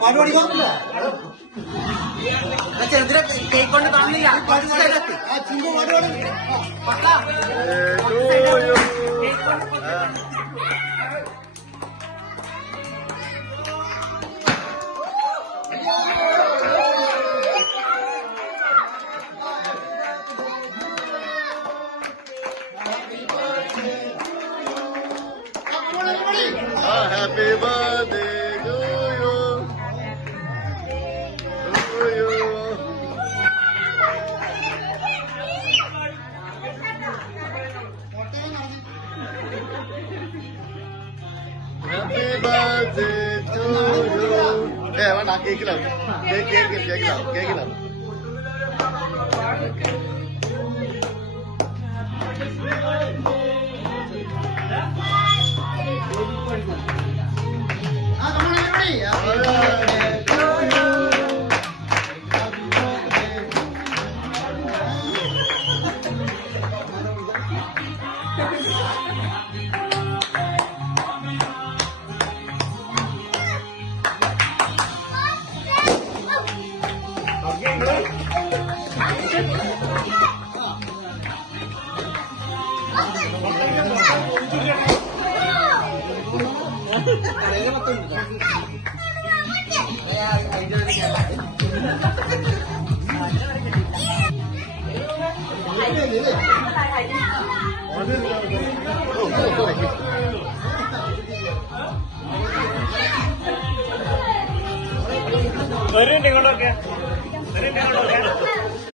പാട്ട് പഠിക്കാറില്ല ചെറുതിനെ കേക്ക് കൊണ്ട് കാണില്ല ചിമ്പു പാട്ട് Happy birthday to you. To you. Happy birthday to you. Eh, mana cake lah? Cake lah. ഒരു മിനിറ്റ് ഇങ്ങോട്ടൊക്കെ